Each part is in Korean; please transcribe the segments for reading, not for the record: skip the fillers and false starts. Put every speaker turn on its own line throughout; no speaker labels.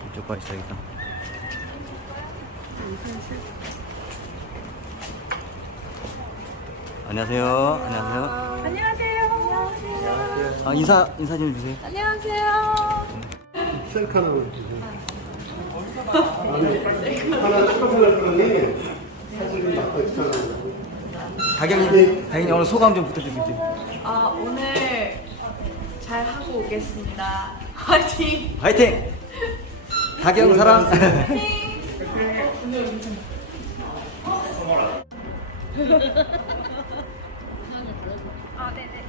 이쪽 가 있어야겠다. 안녕하세요. 안녕하세요.
안녕하세요.
아, 인사 좀 해주세요.
안녕하세요.
셀카는 하나 추가할 거니 사진이 맞고 있잖아요.
다경님 오늘 소감 좀 부탁드릴게요.
오늘 잘 하고 오겠습니다. 화이팅!
화이팅! 다경 사랑.
네네.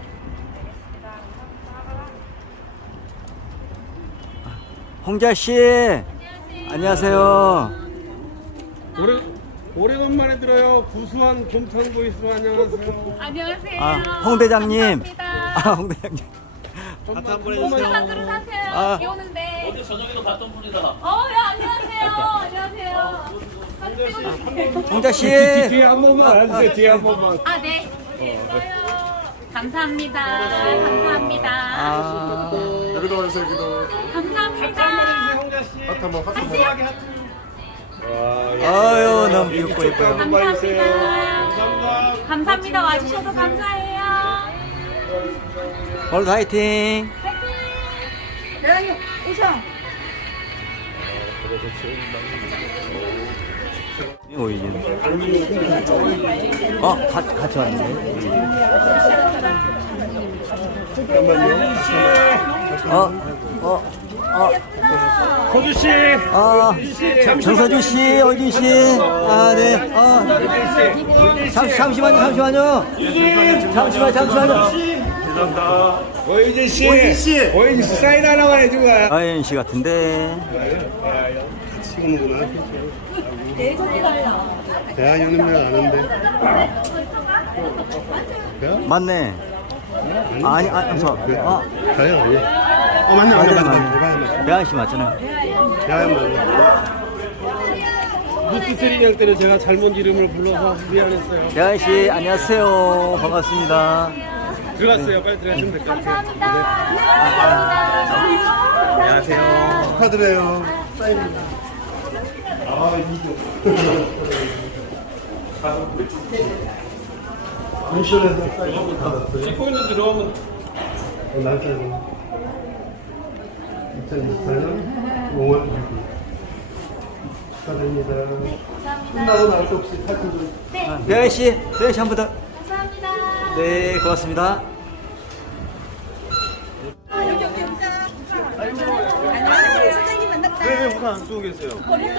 홍자 씨. 안녕하세요.
오래간만에 들어요. 구수한 곰탕 보이스 안녕하세요.
안녕하세요.
홍 대장님.
감사합니다.
홍 대장님.
하트 한번 해주세요.
한 그릇 하세요.
아.
비 오는데.
어제 저녁에도 봤던 분이다.
안녕하세요. 안녕하세요.
홍자 씨.
뒤에 한 번만 해주세요. 뒤에 한 번만.
네. 감사합니다. 감사합니다.
아,
여기도 와주세요. 여기도
감사합니다.
홍자 씨.
하트 한번 하트 한번.
아유, 너무 귀엽고 예뻐요.
감사합니다.
감사합니다.
감사합니다. 와주셔서 감사해요.
오늘도 화이팅.
네, 우선.
오이진. 같이 왔는데.
서주 씨.
정서주 씨, 어진 씨. 네. 잠시만요.
죄송합니다. 오이진 씨. 오이진 씨 사인 하나만 해준 거야.
아연 씨 같은데.
찍는구나. 대한연맹 아는데.
맞네. 아니,
자연 아니야. 맞네.
배한 씨 맞잖아.
대한 맞네.
무스 세리냥 때는 제가 잘못 이름을 불러서 미안했어요.
배한 씨, 안녕하세요. 반갑습니다.
들어갔어요. 빨리 들어가시면 될 것 같아요.
안녕하세요. 축하드려요. 사인입니다. 안시원해서 사인 받았어요.
찍고 있는 들어오면
날짜는 2024년 5월 6일. 축하드립니다. 끝나고 날 때 혹시 사진 좀.
배한 씨 한 번 더.
감사합니다.
네, 고맙습니다.
왜 우산 안 쓰고 계세요?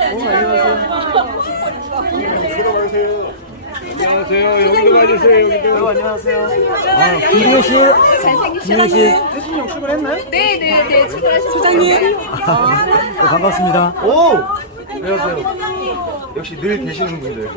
들어가세요.
안녕하세요. 여기도 와주세요. 여기도.
안녕하세요. 김준현 씨. 김준현 씨.
네네네. 소장님.
반갑습니다.
안녕하세요. 역시 늘 계시는 분들.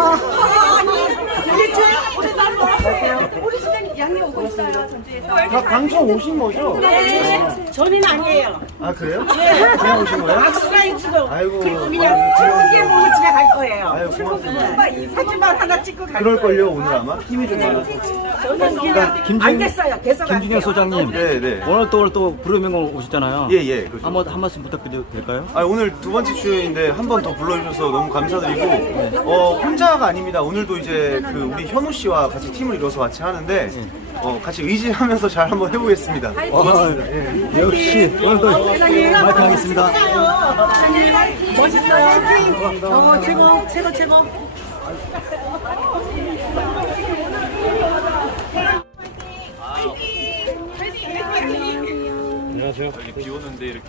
우리 소장님 양이 오고 있어요. 전주에서.
다 방송 오신 거죠?
네, 저는 아니에요.
아 그래요? 그냥 오신 거예요?
박수가 있어도
아이고.
그리고 그냥 즐겁게 보고 집에 갈 거예요.
아유 고맙습니다.
사진만 하나 찍고 갈
그럴걸요 오늘 아마 힘이 좀 많아서.
저는 그냥 안 됐어요. 계속 안
김준현
돼요.
소장님.
네네.
오늘 또 불후명곡 오셨잖아요.
예예. 그렇죠.
한 말씀 부탁드려도 될까요?
아, 오늘 두 번째 출연인데 한 번 더 불러주셔서 너무 감사드리고 혼자가 아닙니다. 오늘도 이제 그 우리 현우 씨와 같이 팀을 이뤄서 같이 하는데 같이 의지하면서 잘 한번 해보겠습니다.
역시 오늘도 화이팅 하겠습니다.
멋있어요. 최고.
안녕하세요.
여기 비 오는데 이렇게.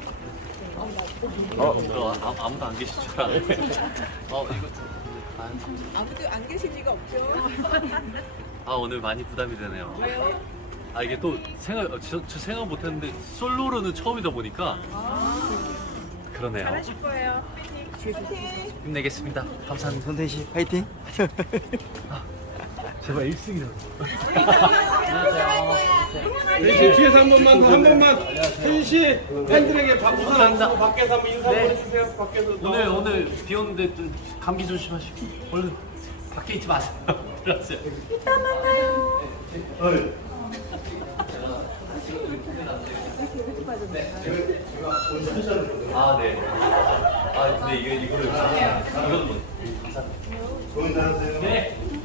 아무도 안 계실 줄 알았네.
아무도 안 계실 리가 없죠.
오늘 많이 부담이 되네요. 이게 또 저 생각 못했는데 솔로로는 처음이다 보니까. 그러네요.
하실 거예요.
힘내겠습니다. 감사합니다.
선생 씨 화이팅.
제발 1승이라도.
네, 뒤에서 한 번만 혜진 씨 팬들에게 우산 안 쓰고 밖에서 한번 인사 한번 해주세요. 밖에서
오늘 비 오는데 또 감기 조심하시고 얼른 밖에 있지 마세요. 들어가세요.
어이.
아, 네. 아, 근데 이거를 이건 뭐. 네.